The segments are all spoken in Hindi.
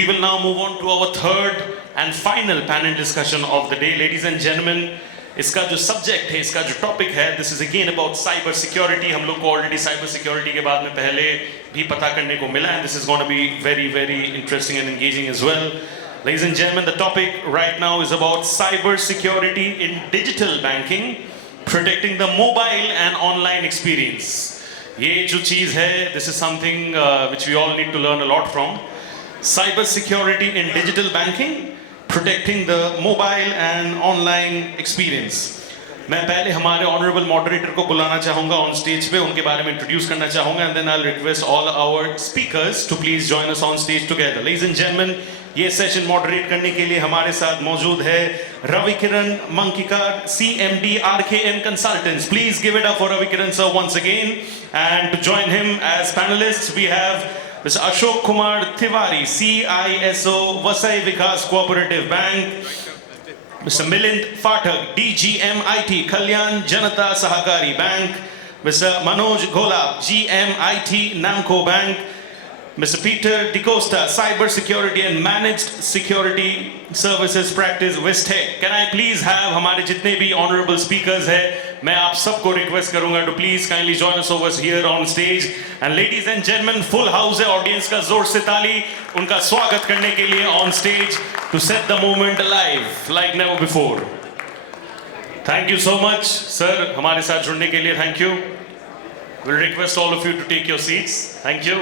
We will now move on to our third and final panel discussion of the day. Ladies and gentlemen, इसका जो सब्जेक्ट है, इसका जो टॉपिक है, this is again about cyber security. हम लोग को ऑलरेडी साइबर सिक्योरिटी के बारे में पहले भी पता करने को मिला है. This is gonna be very very interesting and engaging as well. Ladies and gentlemen, the topic right now is about cyber security in digital banking, protecting the mobile and online experience. ये जो चीज़ है, this is something which we all need to learn a lot from. Cyber security in digital banking, protecting the mobile and online experience. मैं पहले हमारे ऑनरेबल मॉडरेटर को बुलाना चाहूँगा ऑन स्टेज पे, उनके बारे में इंट्रोड्यूस करना चाहूँगा, and then I will request all our speakers to please join us on stage together. Ladies and gentleman, ये सेशन मॉडरेट करने के लिए हमारे साथ मौजूद है रविकिरण मंकिकार, CMD RKN Consultants. Please give it up for Ravikiran sir once again. And to join him as panelists, we have Mr. Ashok Kumar Tiwari, CISO Vasai Vikas Cooperative Bank. Mr. Milind Phatak, DGMIT Kalyan Janata Sahakari Bank. Mr. Manoj Golab, GMIT Namco Bank. Mr. Peter DeCosta, Cyber Security and Managed Security Services Practice Westech. Can I please have हमारे जितने भी honorable speakers हैं, मैं आप सबको request करूँगा to please kindly join us over here on stage. And ladies and gentlemen, full house है, audience का जोर से ताली उनका स्वागत करने के लिए on stage to set the moment alive like never before. Thank you so much, sir, हमारे साथ जुड़ने के लिए thank you. We'll request all of you to take your seats. Thank you.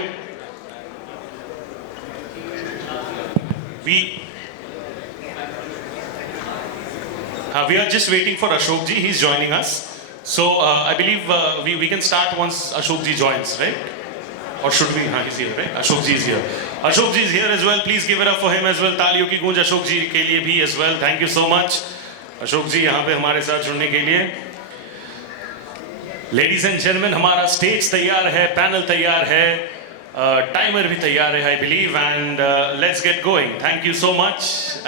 We are just waiting for Ashok ji. He's joining us. So I believe we can start once Ashok ji joins, right? Or should we? He's here, right? Ashok ji is here. Ashok ji is here as well. Please give it up for him as well. तालियों की गूंज Ashok ji के लिए भी as well. Thank you so much, Ashok ji, यहाँ पे हमारे साथ जुड़ने के लिए. Ladies and gentlemen, हमारा स्टेज तैयार है, पैनल तैयार है, टाइमर भी तैयार है, I believe, and let's get going. Thank you so much,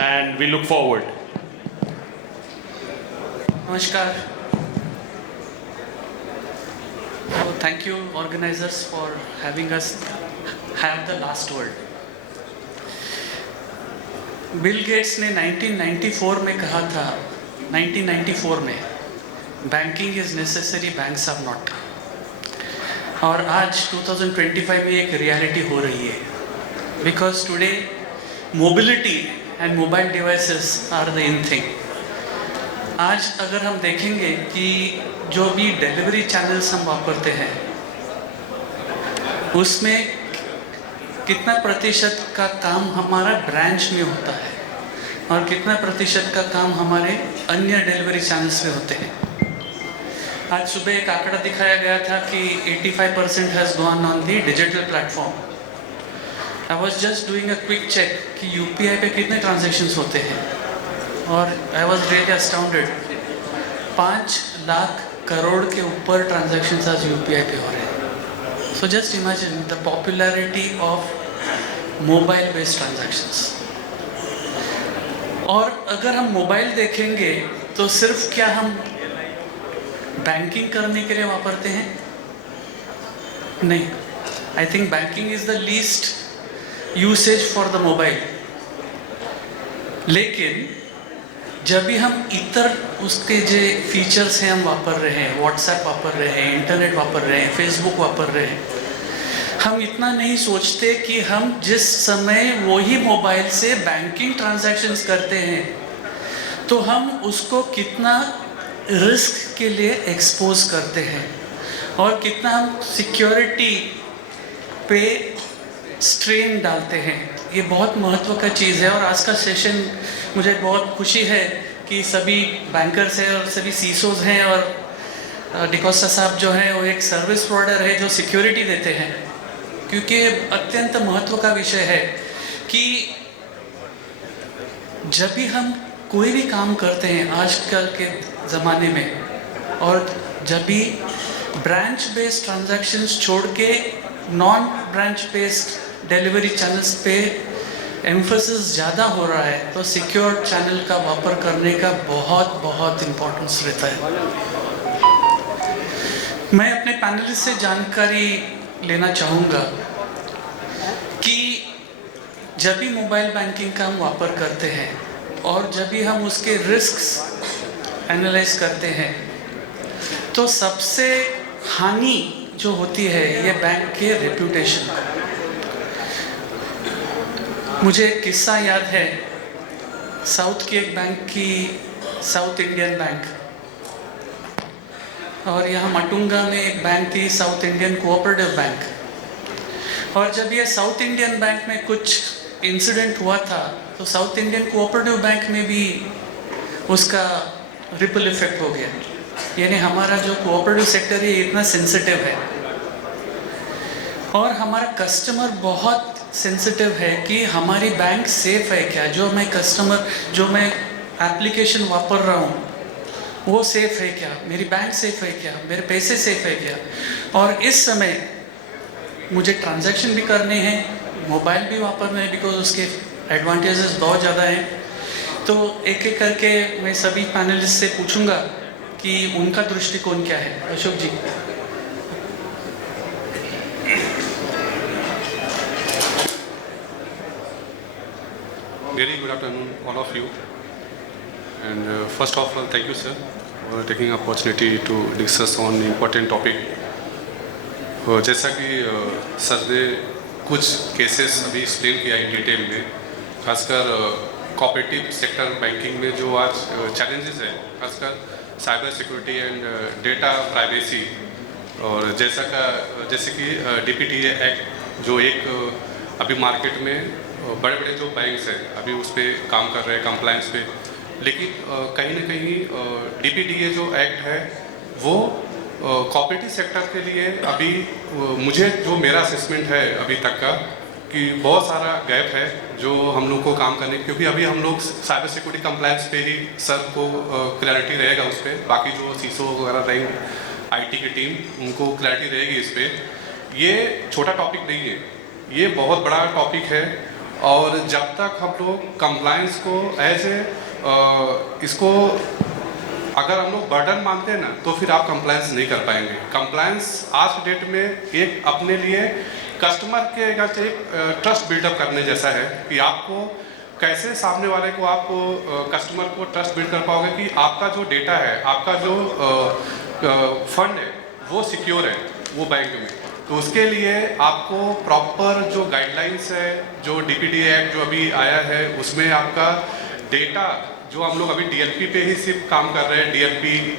and we look forward. Namaskar. So thank you organizers for having us have the last word. Bill Gates ने 1994 में कहा था, 1994 में, banking is necessary, banks are not. और आज 2025 में एक रियलिटी हो रही है, because today mobility and mobile devices are the in thing. आज अगर हम देखेंगे कि जो भी डिलीवरी चैनल्स हम वापरते हैं, उसमें कितना प्रतिशत का काम हमारा ब्रांच में होता है और कितना प्रतिशत का काम हमारे अन्य डिलीवरी चैनल्स में होते हैं. आज सुबह एक आंकड़ा दिखाया गया था कि 85% has gone on the digital platform. I was just doing a quick check कि UPI पे कितने ट्रांजेक्शन्स होते हैं, और I was really astounded. 5 lakh crore के ऊपर ट्रांजेक्शन्स आज UPI पे हो रहे हैं. So just imagine the popularity of mobile based transactions. और अगर हम मोबाइल देखेंगे तो सिर्फ क्या हम बैंकिंग करने के लिए वापरते हैं? नहीं. I think banking is the least usage for the mobile. लेकिन जब भी हम इतर उसके जो फीचर्स हैं हम वापर रहे हैं, व्हाट्सएप वापर रहे हैं, इंटरनेट वापर रहे हैं, फेसबुक वापर रहे हैं, हम इतना नहीं सोचते कि हम जिस समय वही मोबाइल से बैंकिंग ट्रांजैक्शंस करते हैं तो हम उसको कितना रिस्क के लिए एक्सपोज करते हैं और कितना हम सिक्योरिटी पे स्ट्रेन डालते हैं. ये बहुत महत्व का चीज़ है. और आज का सेशन मुझे बहुत खुशी है कि सभी बैंकर्स हैं और सभी CISOs हैं, और डिकोस्टा साहब जो हैं वो एक सर्विस प्रोवाइडर है जो सिक्योरिटी देते हैं, क्योंकि अत्यंत महत्व का विषय है कि जब भी हम कोई भी काम करते हैं आजकल के ज़माने में, और जब भी ब्रांच बेस्ड ट्रांजैक्शंस छोड़ के non branch based delivery channels पे एम्फोसिस ज़्यादा हो रहा है, तो सिक्योर चैनल का वापर करने का बहुत बहुत इम्पोर्टेंस रहता है. मैं अपने पैनलिस्ट से जानकारी लेना चाहूँगा कि जब भी मोबाइल बैंकिंग का हम वापर करते हैं और जब भी हम उसके रिस्क्स एनालाइज करते हैं, तो सबसे हानि जो होती है ये बैंक के रेप्यूटेशन का। मुझे एक किस्सा याद है, साउथ की एक बैंक की, साउथ इंडियन बैंक, और यहाँ मटुंगा में एक बैंक थी, साउथ इंडियन कोऑपरेटिव बैंक। और जब ये साउथ इंडियन बैंक में कुछ इंसिडेंट हुआ था, तो साउथ इंडियन कोऑपरेटिव बैंक में भी उसका रिपल इफेक्ट हो गया। यानी हमारा जो कोऑपरेटिव सेक्टर है इतना सेंसिटिव है और हमारा कस्टमर बहुत सेंसिटिव है कि हमारी बैंक सेफ है क्या, जो मैं कस्टमर, जो मैं एप्लीकेशन वापर रहा हूँ वो सेफ है क्या, मेरी बैंक सेफ है क्या, मेरे पैसे सेफ है क्या। और इस समय मुझे ट्रांजैक्शन भी करने हैं, मोबाइल भी वापरना है, बिकॉज उसके एडवांटेजेस बहुत ज़्यादा हैं। तो एक एक करके मैं सभी पैनलिस्ट से पूछूंगा कि उनका दृष्टिकोण क्या है। अशोक जी। Very good afternoon, all of you. And first of all, thank you, sir, for taking opportunity to discuss on important topic. जैसा कि सर ने कुछ केसेस अभी एक्सप्लेन किया इन डिटेल में, खासकर कोऑपरेटिव सेक्टर बैंकिंग में जो आज चैलेंजेस है, खासकर cyber security and data privacy, और जैसे कि DPDA एक्ट जो एक अभी मार्केट में बड़े बड़े जो बैंक्स हैं अभी उस पर काम कर रहे हैं कंप्लायंस पे, लेकिन कहीं ना कहीं DPDA जो एक्ट है वो कोऑपरेटिव सेक्टर के लिए अभी मुझे जो मेरा असेसमेंट है अभी तक का कि बहुत सारा गैप है जो हम लोग को काम करने, क्योंकि अभी हम लोग साइबर सिक्योरिटी कंप्लायंस पे ही सर को क्लैरिटी रहेगा उस पर, बाकी जो CISO वगैरह रहेंगे IT की टीम उनको क्लैरिटी रहेगी इस पर। ये छोटा टॉपिक नहीं है, ये बहुत बड़ा टॉपिक है। और जब तक हम लोग कंप्लायंस को एज ए इसको अगर हम लोग बर्डन मानते हैं ना, तो फिर आप कंप्लायंस नहीं कर पाएंगे। कंप्लायंस आज की डेट में एक अपने लिए कस्टमर के एक ट्रस्ट बिल्डअप करने जैसा है कि आपको कैसे सामने वाले को आप कस्टमर को ट्रस्ट बिल्ड कर पाओगे कि आपका जो डेटा है, आपका जो फंड है वो सिक्योर है वो बैंक में। तो उसके लिए आपको प्रॉपर जो गाइडलाइंस है, जो DPDA एक्ट जो अभी आया है उसमें आपका डेटा जो हम लोग अभी DLP पे ही सिर्फ काम कर रहे हैं,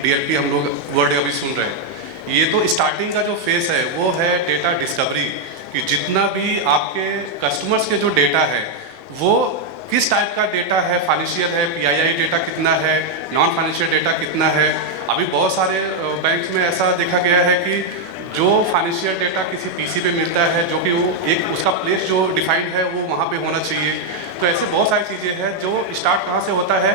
DLP हम लोग वर्ड अभी सुन रहे हैं। ये तो स्टार्टिंग का जो फेस है वो है डेटा डिस्कवरी, कि जितना भी आपके कस्टमर्स के जो डेटा है वो किस टाइप का डेटा है, फाइनेंशियल है, PII डेटा कितना है, नॉन फाइनेंशियल डेटा कितना है। अभी बहुत सारे बैंक्स में ऐसा देखा गया है कि जो फाइनेंशियल डेटा किसी PC पे मिलता है, जो कि वो एक उसका प्लेस जो डिफाइंड है वो वहाँ पे होना चाहिए। तो ऐसे बहुत सारी चीज़ें हैं जो स्टार्ट कहाँ से होता है,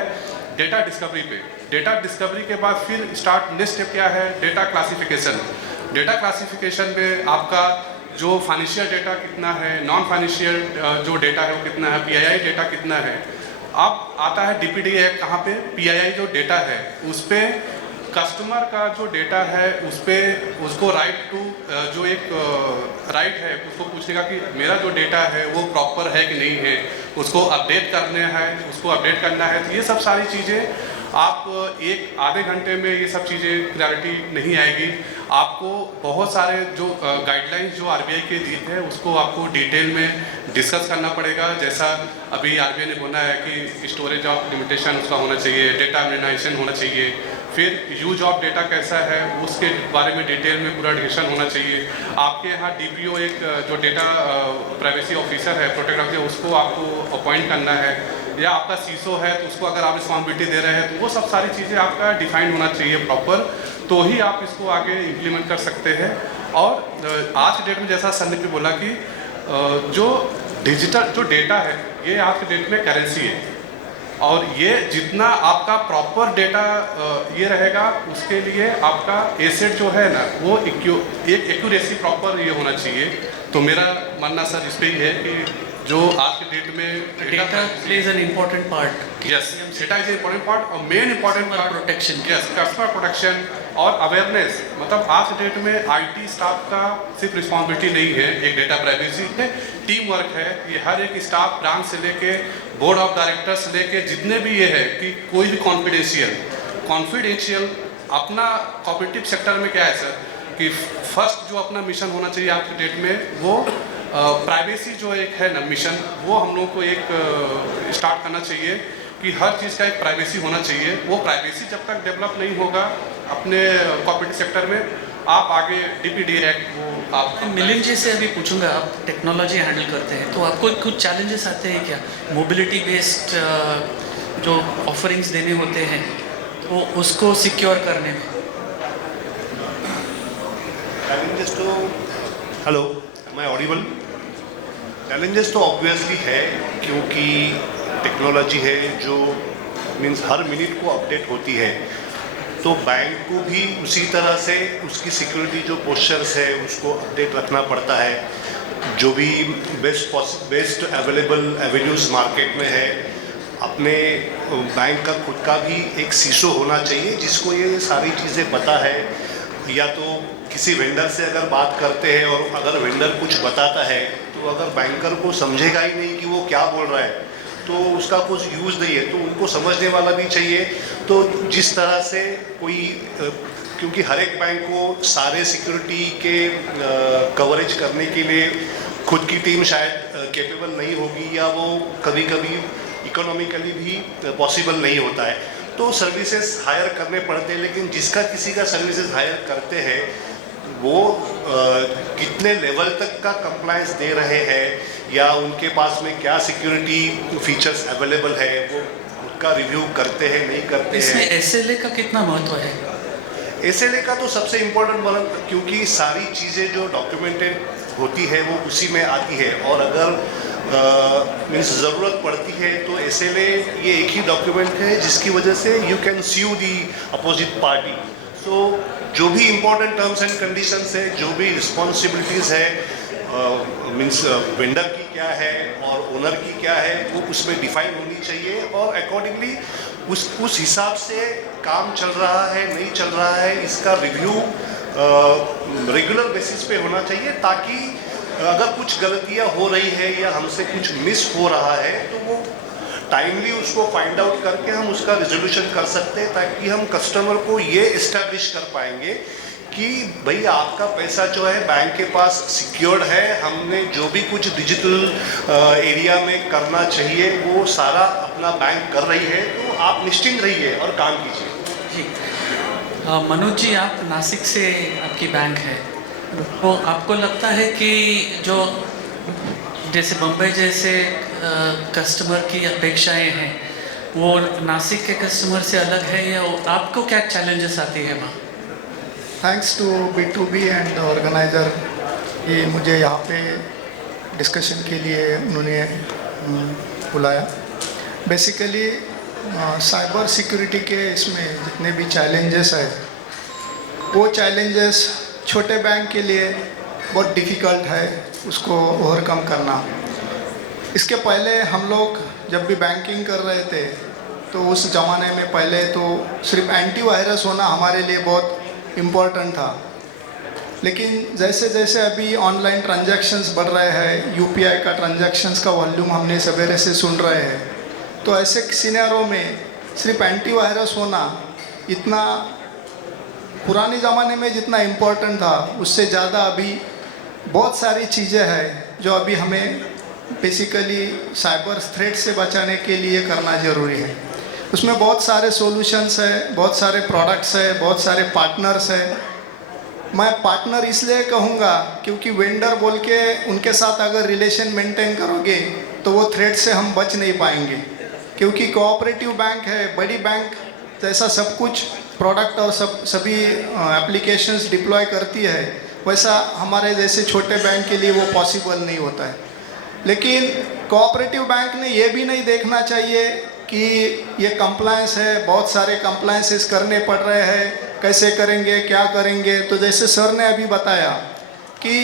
डेटा डिस्कवरी पे। डेटा डिस्कवरी के बाद फिर स्टार्ट नेक्स्ट स्टेप क्या है, डेटा क्लासिफिकेशन। डेटा क्लासिफिकेशन में आपका जो फाइनेंशियल डेटा कितना है, नॉन फाइनेंशियल जो डेटा है वो कितना है, PII डेटा कितना है। अब आता है DPDA एक्ट, कहाँ पे PII जो डेटा है उस पर कस्टमर का जो डेटा है उस पर उसको राइट टू जो एक राइट है उसको पूछने का कि मेरा जो डेटा है वो प्रॉपर है कि नहीं है, उसको अपडेट करने हैं, उसको अपडेट करना है। तो ये सब सारी चीज़ें आप एक आधे घंटे में ये सब चीज़ें क्लैरिटी नहीं आएगी। आपको बहुत सारे जो गाइडलाइंस जो RBI के दिए हैं उसको आपको डिटेल में डिस्कस करना पड़ेगा। जैसा अभी RBI ने बोला है कि स्टोरेज ऑफ लिमिटेशन उसका होना चाहिए, डेटा मिनिमाइजेशन होना चाहिए, फिर यूज ऑफ डेटा कैसा है उसके बारे में डिटेल में पूरा डिस्कशन होना चाहिए। आपके यहाँ DPO एक जो डेटा प्राइवेसी ऑफिसर है, प्रोटेक्ट ऑफिसर, उसको आपको अपॉइंट करना है, या आपका CISO है तो उसको अगर आप रिस्पॉन्सिबिलिटी दे रहे हैं तो वो सब सारी चीज़ें आपका डिफाइंड होना चाहिए प्रॉपर, तो ही आप इसको आगे इम्प्लीमेंट कर सकते हैं। और आज के डेट में जैसा सर ने भी बोला कि जो डिजिटल जो डेटा है ये आज के डेट में करेंसी है, और ये जितना आपका प्रॉपर डेटा ये रहेगा उसके लिए आपका एसेट जो है ना वो एक एक्यूरेसी प्रॉपर ये होना चाहिए। तो मेरा मानना सर इस पे ही है कि जो आज के डेट में data plays an important part. Yes, data is important part और main important part protection. Yes, customer protection और अवेयरनेस, मतलब आज के डेट में आईटी स्टाफ का सिर्फ रिस्पॉन्सिबिलिटी नहीं है एक डेटा प्राइवेसी है, टीम वर्क है। ये हर एक स्टाफ ब्रांच से लेके बोर्ड ऑफ डायरेक्टर्स से लेके जितने भी ये है कि कोई भी कॉन्फिडेंशियल अपना कॉपरेटिव सेक्टर में क्या है सर कि फर्स्ट जो अपना मिशन होना चाहिए आज के डेट में वो प्राइवेसी जो एक है ना मिशन, वो हम लोग को एक स्टार्ट करना चाहिए कि हर चीज़ का एक प्राइवेसी होना चाहिए। वो प्राइवेसी जब तक डेवलप नहीं होगा अपने कॉर्पोरेट सेक्टर में, आप आगे डीपीडी एक्ट वो आप मिलिंद जी से अभी पूछूंगा, आप टेक्नोलॉजी हैंडल करते हैं तो आपको कुछ चैलेंजेस आते हैं क्या मोबिलिटी बेस्ड जो ऑफरिंग्स देने होते हैं तो उसको सिक्योर करने में? चैलेंजेस तो hello am I audible? Challenges तो ऑब्वियसली है क्योंकि टेक्नोलॉजी है जो मीन्स हर मिनट को अपडेट होती है, तो बैंक को भी उसी तरह से उसकी सिक्योरिटी जो पोस्चर्स है उसको अपडेट रखना पड़ता है। जो भी बेस्ट अवेलेबल एवेन्यूज़ मार्केट में है, अपने बैंक का खुद का भी एक सीसो होना चाहिए जिसको ये सारी चीज़ें पता है। या तो किसी वेंडर से अगर बात करते हैं और अगर वेंडर कुछ बताता है तो अगर बैंकर को समझेगा ही नहीं कि वो क्या बोल रहा है तो उसका कुछ यूज़ नहीं है, तो उनको समझने वाला भी चाहिए। तो जिस तरह से कोई क्योंकि हर एक बैंक को सारे सिक्योरिटी के कवरेज करने के लिए खुद की टीम शायद कैपेबल नहीं होगी या वो कभी कभी इकोनॉमिकली भी पॉसिबल नहीं होता है, तो सर्विसेज हायर करने पड़ते हैं। लेकिन जिसका किसी का सर्विसेज हायर करते हैं वो कितने लेवल तक का कंप्लायंस दे रहे हैं या उनके पास में क्या सिक्योरिटी फीचर्स अवेलेबल है वो उसका रिव्यू करते हैं नहीं करते हैं। इसमें एसएलए का कितना महत्व है? एसएलए का तो सबसे इम्पोर्टेंट क्योंकि सारी चीज़ें जो डॉक्यूमेंटेड होती है वो उसी में आती है, और अगर मीन्स ज़रूरत पड़ती है तो एसएलए ये एक ही डॉक्यूमेंट है जिसकी वजह से you can sue the opposite party. तो जो भी इम्पोर्टेंट टर्म्स एंड कंडीशंस है, जो भी रिस्पॉन्सिबिलिटीज़ है, मीन्स वेंडर की क्या है और ओनर की क्या है, वो उसमें डिफाइन होनी चाहिए और अकॉर्डिंगली उस हिसाब से काम चल रहा है नहीं चल रहा है इसका रिव्यू रेगुलर बेसिस पे होना चाहिए, ताकि अगर कुछ गलतियां हो रही है या हमसे कुछ मिस हो रहा है तो वो टाइमली उसको फाइंड आउट करके हम उसका रिजोल्यूशन कर सकते हैं, ताकि हम कस्टमर को ये इस्टेब्लिश कर पाएंगे कि भाई आपका पैसा जो है बैंक के पास सिक्योर्ड है, हमने जो भी कुछ डिजिटल एरिया में करना चाहिए वो सारा अपना बैंक कर रही है, तो आप निश्चिंत रहिए और काम कीजिए। जी मनोज जी, आप नासिक से आपकी बैंक है, तो आपको लगता है कि जो जैसे बम्बई जैसे कस्टमर की अपेक्षाएं हैं वो नासिक के कस्टमर से अलग है, या आपको क्या चैलेंजेस आती है वहाँ? Thanks to B2B and organiser, ये मुझे यहाँ पे डिस्कशन के लिए उन्होंने बुलाया। बेसिकली साइबर सिक्योरिटी के इसमें जितने भी चैलेंजेस हैं वो चैलेंजेस छोटे बैंक के लिए बहुत डिफ़िकल्ट है उसको ओवरकम करना। इसके पहले हम लोग जब भी बैंकिंग कर रहे थे तो उस ज़माने में पहले तो सिर्फ एंटीवायरस होना हमारे लिए बहुत इम्पोर्टेंट था, लेकिन जैसे जैसे अभी ऑनलाइन ट्रांजैक्शंस बढ़ रहे हैं, यूपीआई का ट्रांजैक्शंस का वॉल्यूम हमने सवेरे से सुन रहे हैं, तो ऐसे सिनेरियो में सिर्फ एंटीवायरस होना इतना पुराने ज़माने में जितना इम्पोर्टेंट था उससे ज़्यादा अभी बहुत सारी चीज़ें हैं जो अभी हमें बेसिकली साइबर थ्रेट से बचाने के लिए करना ज़रूरी है। उसमें बहुत सारे सॉल्यूशंस है, बहुत सारे प्रोडक्ट्स है, बहुत सारे पार्टनर्स है। मैं पार्टनर इसलिए कहूँगा क्योंकि वेंडर बोल के उनके साथ अगर रिलेशन मेंटेन करोगे तो वो थ्रेट से हम बच नहीं पाएंगे, क्योंकि कोऑपरेटिव बैंक है, बड़ी बैंक जैसा सब कुछ प्रोडक्ट और सभी एप्लीकेशंस डिप्लॉय करती है, वैसा हमारे जैसे छोटे बैंक के लिए वो पॉसिबल नहीं होता है। लेकिन कोऑपरेटिव बैंक ने ये भी नहीं देखना चाहिए कि ये कंप्लायंस है, बहुत सारे कंप्लायंसेस करने पड़ रहे हैं, कैसे करेंगे, क्या करेंगे। तो जैसे सर ने अभी बताया कि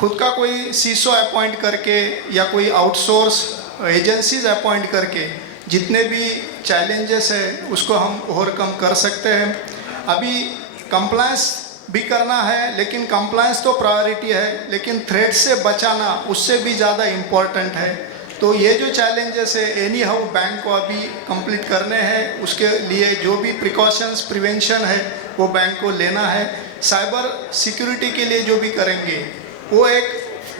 खुद का कोई सीसो अपॉइंट करके या कोई आउटसोर्स एजेंसीज अपॉइंट करके जितने भी चैलेंजेस है उसको हम ओवरकम कर सकते हैं। अभी कंप्लायंस भी करना है, लेकिन कंप्लायंस तो प्रायोरिटी है, लेकिन थ्रेट से बचाना उससे भी ज़्यादा इम्पोर्टेंट है। तो ये जो चैलेंजेस है एनी हाउ बैंक को अभी कंप्लीट करने हैं, उसके लिए जो भी प्रिकॉशंस प्रिवेंशन है वो बैंक को लेना है। साइबर सिक्योरिटी के लिए जो भी करेंगे वो एक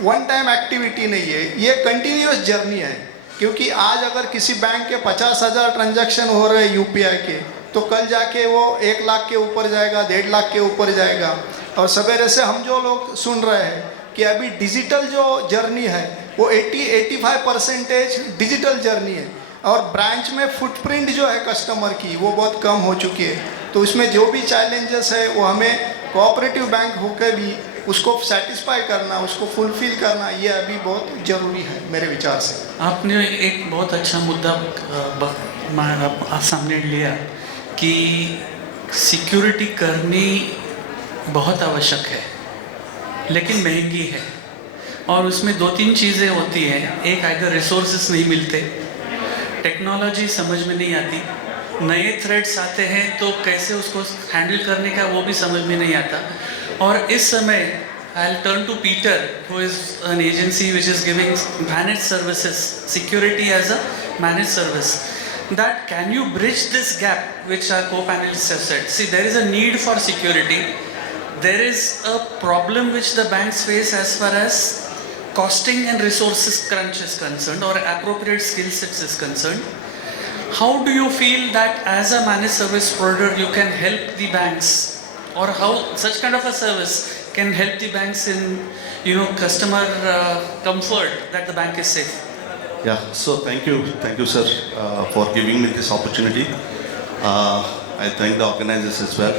वन टाइम एक्टिविटी नहीं है, ये कंटिन्यूस जर्नी है। क्योंकि आज अगर किसी बैंक के 50,000 ट्रांजैक्शन हो रहे हैं यूपीआई के, तो कल जाके वो 1 लाख के ऊपर जाएगा, 1.5 लाख के ऊपर जाएगा। और सवेरे से हम जो लोग सुन रहे हैं कि अभी डिजिटल जो जर्नी है वो 80-85% डिजिटल जर्नी है, और ब्रांच में फुटप्रिंट जो है कस्टमर की वो बहुत कम हो चुकी है। तो इसमें जो भी चैलेंजेस है वो हमें कोऑपरेटिव बैंक होकर भी उसको सेटिस्फाई करना, उसको फुलफिल करना, ये अभी बहुत ज़रूरी है मेरे विचार से। आपने एक बहुत अच्छा मुद्दा आप सामने लिया कि सिक्योरिटी करनी बहुत आवश्यक है, लेकिन महंगी है। और उसमें 2-3 चीज़ें होती हैं। एक, आइदर रिसोर्सेस नहीं मिलते, टेक्नोलॉजी समझ में नहीं आती, नए थ्रेड्स आते हैं तो कैसे उसको हैंडल करने का वो भी समझ में नहीं आता। और इस समय I'll turn to Peter, who is an agency which is giving managed services, security as a managed service. That can you bridge this gap which our co-panelists have said? See, there is a need for security. There is a problem which the banks face as far as costing and resources crunch is concerned, or appropriate skill sets is concerned. How do you feel that as a managed service provider you can help the banks, or how such kind of a service can help the banks in, customer comfort that the bank is safe? Yeah, so thank you, sir, for giving me this opportunity. I thank the organizers as well,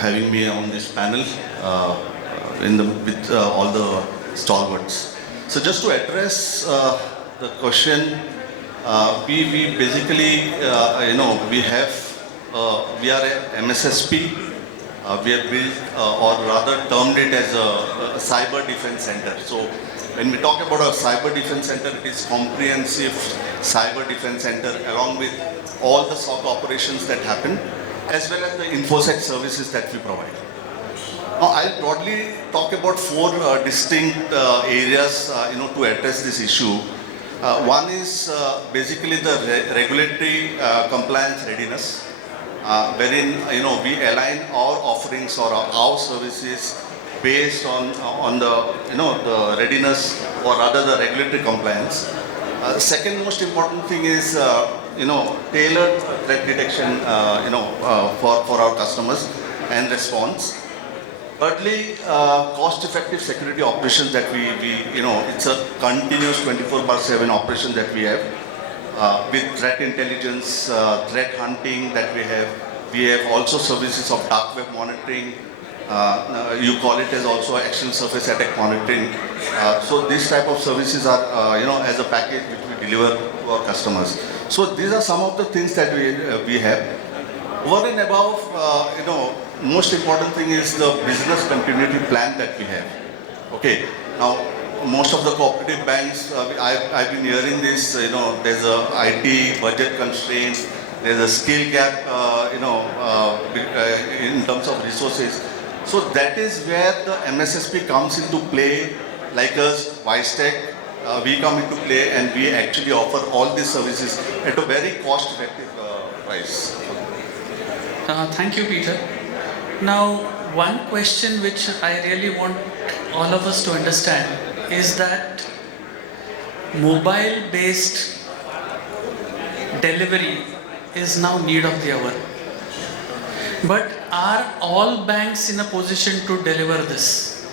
having me on this panel with all the stalwarts. So just to address the question, we basically, we are a MSSP. We have built, or rather termed it as a cyber defense center. So when we talk about a cyber defense center, it is comprehensive cyber defense center along with all the SOC operations that happen, as well as the InfoSec services that we provide. Now, I'll broadly talk about 4 distinct areas, to address this issue. One is basically the regulatory compliance readiness, wherein we align our offerings or our services based on the the readiness, or rather the regulatory compliance. Second most important thing is tailored threat detection for our customers and response. Thirdly, cost-effective security operations that we it's a continuous 24/7 operation that we have. With threat intelligence, threat hunting that we have. We have also services of dark web monitoring. You call it as also action surface attack monitoring. So these type of services are, as a package which we deliver to our customers. So these are some of the things that we have. Over and above, most important thing is the business continuity plan that we have. Okay, now most of the cooperative banks, I've been hearing this, there's a IT budget constraints, there's a skill gap, in terms of resources. So that is where the MSSP comes into play, like us, Wisec, we come into play, and we actually offer all these services at a very cost-effective price. Thank you, Peter. Now, one question which I really want all of us to understand is that mobile-based delivery is now need of the hour. But are all banks in a position to deliver this?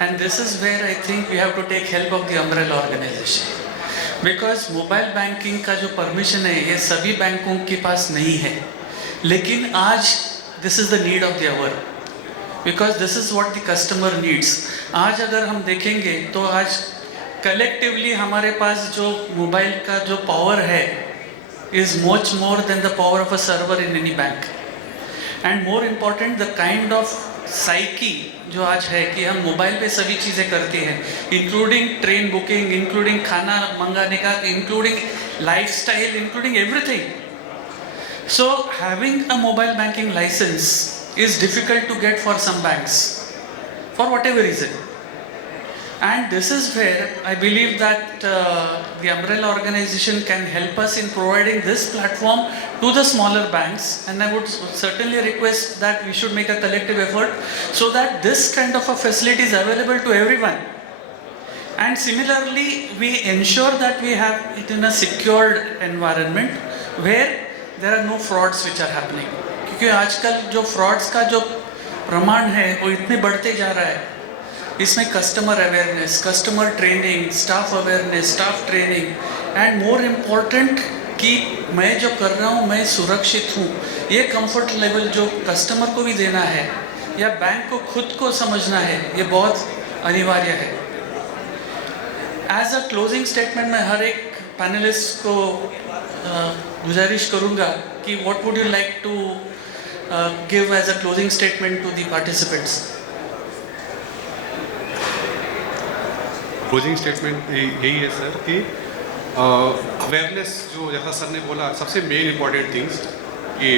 And this is where I think we have to take help of the umbrella organization. Because mobile banking का जो permission है ये सभी बैंकों के पास नहीं है, लेकिन आज this is the need of the hour, because this is what the customer needs. आज अगर हम देखेंगे तो आज collectively हमारे पास जो मोबाइल का जो power है is much more than the power of a server in any bank. And more important, the kind of psyche जो आज है कि हम मोबाइल पे सभी चीज़ें करते हैं, इंक्लूडिंग ट्रेन बुकिंग, इंक्लूडिंग खाना मंगाने का, including lifestyle, including everything. So having a mobile banking license is difficult to get for some banks, for whatever reason. And this is where I believe that the umbrella organization can help us in providing this platform to the smaller banks, and I would certainly request that we should make a collective effort so that this kind of a facility is available to everyone. And similarly, we ensure that we have it in a secured environment where there are no frauds which are happening. क्योंकि आजकल जो frauds का जो प्रमाण है वो इतने बढ़ते जा रहा है, इसमें customer awareness, customer training, staff awareness, staff training, and more important कि मैं जो कर रहा हूँ मैं सुरक्षित हूँ, ये कंफर्ट लेवल जो कस्टमर को भी देना है या बैंक को खुद को समझना है, ये बहुत अनिवार्य है. एज अ क्लोजिंग स्टेटमेंट मैं हर एक पैनलिस्ट को गुजारिश करूँगा कि what would you like to give as a closing statement to the participants. Closing statement यही है सर कि अवेयरनेस जो जैसा सर ने बोला, सबसे मेन इंपॉर्टेंट थिंग्स कि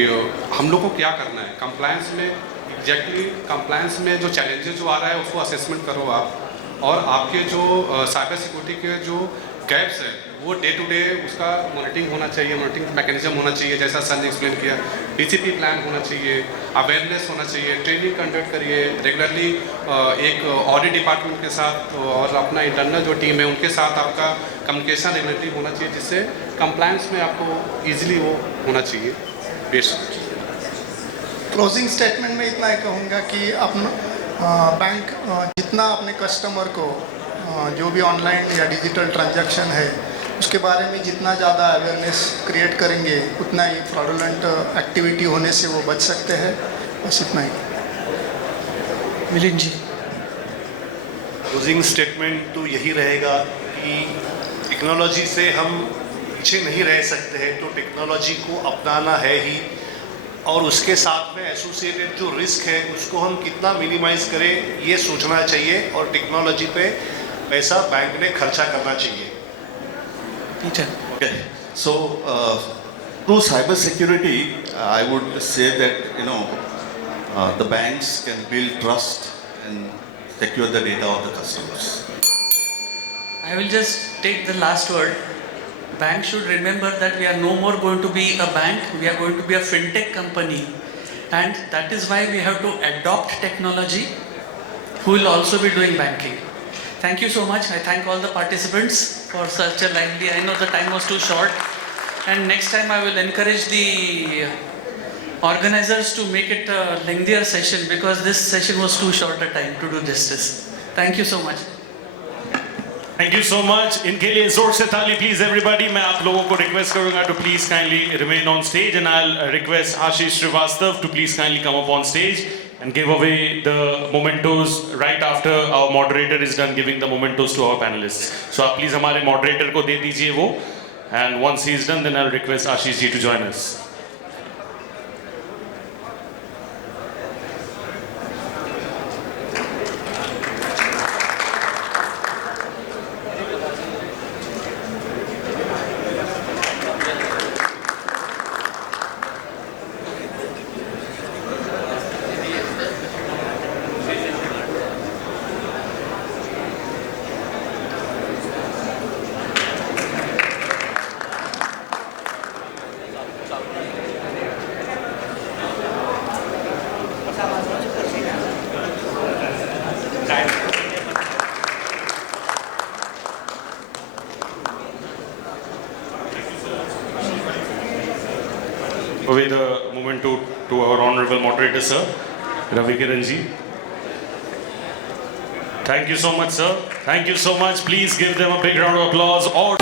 हम लोग को क्या करना है कंप्लायंस में. एग्जैक्टली कंप्लायंस में जो चैलेंजेस जो आ रहा है उसको असेसमेंट करो आप, और आपके जो साइबर सिक्योरिटी के जो गैप्स है वो डे टू डे उसका मॉनिटरिंग होना चाहिए, मॉनिटरिंग मैकेनिज्म होना चाहिए, जैसा सर ने एक्सप्लेन किया. डीसीपी प्लान होना चाहिए, अवेयरनेस होना चाहिए, ट्रेनिंग कंडक्ट करिए रेगुलरली. एक ऑडिट डिपार्टमेंट के साथ और अपना इंटरनल जो टीम है उनके साथ आपका कम्युनिकेशन रेगुलरली होना चाहिए, जिससे कंप्लायंस में आपको ईजिली वो होना चाहिए. बेस्ट क्लोजिंग स्टेटमेंट में इतना ही कहूँगा कि अपना बैंक जितना अपने कस्टमर को जो भी ऑनलाइन या डिजिटल ट्रांजैक्शन है उसके बारे में जितना ज़्यादा अवेयरनेस क्रिएट करेंगे उतना ही फ्रॉडुलेंट एक्टिविटी होने से वो बच सकते हैं. बस इतना ही. मिलिंद जी. क्लोजिंग स्टेटमेंट तो यही रहेगा कि टेक्नोलॉजी से हम पीछे नहीं रह सकते हैं, तो टेक्नोलॉजी को अपनाना है ही, और उसके साथ में एसोसिएटेड जो रिस्क है उसको हम कितना मिनिमाइज करें ये सोचना चाहिए, और टेक्नोलॉजी पे पैसा बैंक ने खर्चा करना चाहिए. Peter. Okay, so through cyber security, I would say that the banks can build trust and secure the data of the customers. I will just take the last word. Bank should remember that we are no more going to be a bank, we are going to be a fintech company, and that is why we have to adopt technology who will also be doing banking. Thank you so much. I thank all the participants for such a lively, I know the time was too short, and next time I will encourage the organizers to make it a lengthier session because this session was too short a time to do justice. Thank you so much. Thank you so much. इनके लिए जोर से ताली प्लीज एवरीबॉडी. मैं आप लोगों को रिक्वेस्ट करूंगा to please kindly remain on stage, and I will request Ashish Srivastava to please kindly come up on stage and give away the mementos right after our moderator is done giving the mementos to our panelists. So आप please हमारे moderator को दे दीजिए वो, and once he is done then I'll request Ashish ji to join us. Away the memento to our honorable moderator, sir, Ravi Kiran ji. Thank you so much, sir. Thank you so much. Please give them a big round of applause. All